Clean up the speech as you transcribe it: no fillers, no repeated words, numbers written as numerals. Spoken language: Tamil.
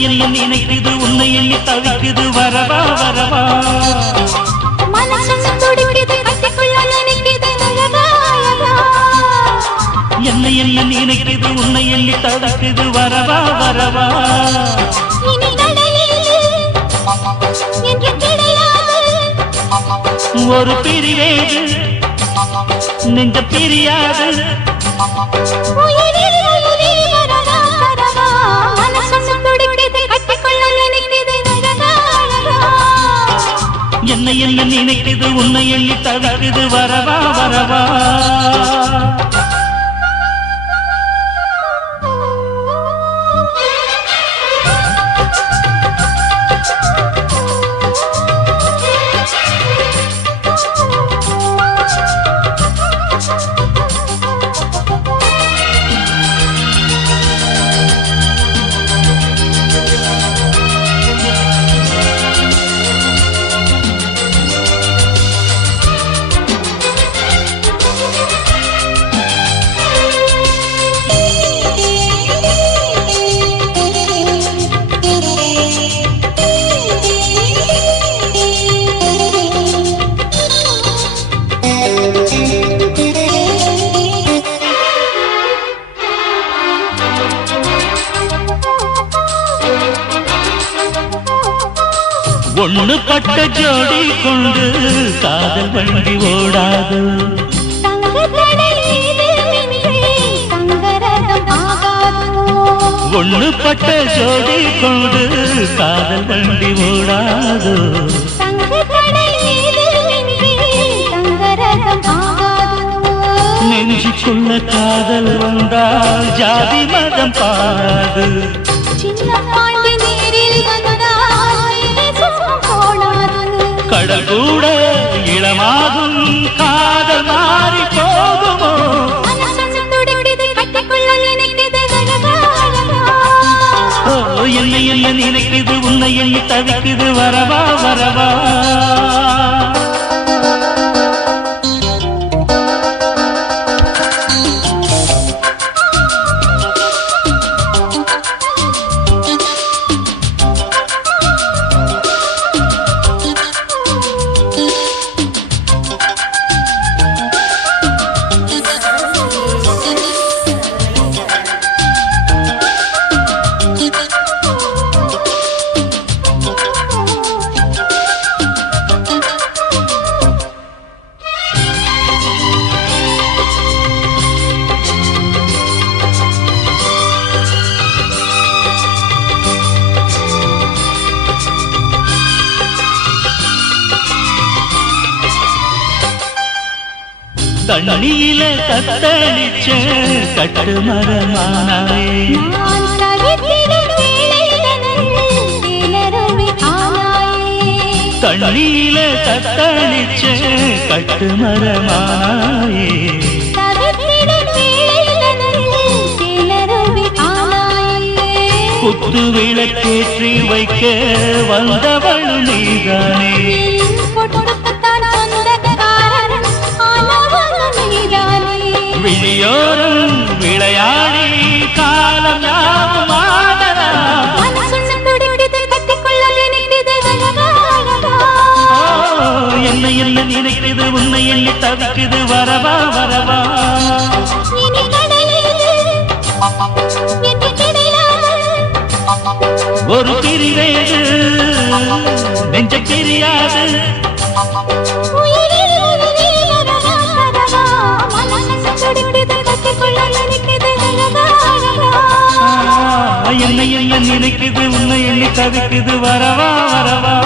என்ன நினைக்குது உன்னை எண்ணி தவிக்குது வரவா வரவா என்ன என்ன நினைக்குது உன்னை எண்ணி தவிக்குது வரவா வரவா ஒரு பிரிவேது நெஞ்ச பிரியாது என்ன என்ன நினைக்குது உன்னை எண்ணி தவிக்குது வரவா வரவா ஒண்ணு பட்ட ஜோடி கொண்டு காதல் வண்டி ஓடாது ஒண்ணு பட்ட ஜோடி கொண்டு காதல் வண்டி ஓடாது நெஞ்சுக்குள்ள காதல் வந்தால் ஜாதி மதம் பாராது கடல் கூட இளமாகும் காதல் மாறி போகுமோ என்ன என்ன நினைக்குது உன்னை எண்ணி தவிக்குது வரவா வரவா தண்ணியில தத்தளிச்ச கட்டு மரமானாயே தண்ணியில தத்தளிச்ச கட்டு மரமானாயே குத்து விளக்கேற்றி வைக்க வந்தவள் நீதானே விழியோரும் விளையாடி காலம் யாவும் என்ன என்ன நினைக்குது உன்னை எண்ணி தவிக்குது வரவா வரவா ஒரு பிரிவேது நெஞ்ச பிரியாது என்ன என்ன நினைக்குது உன்னை எண்ணி தவிக்குது வரவா வரவா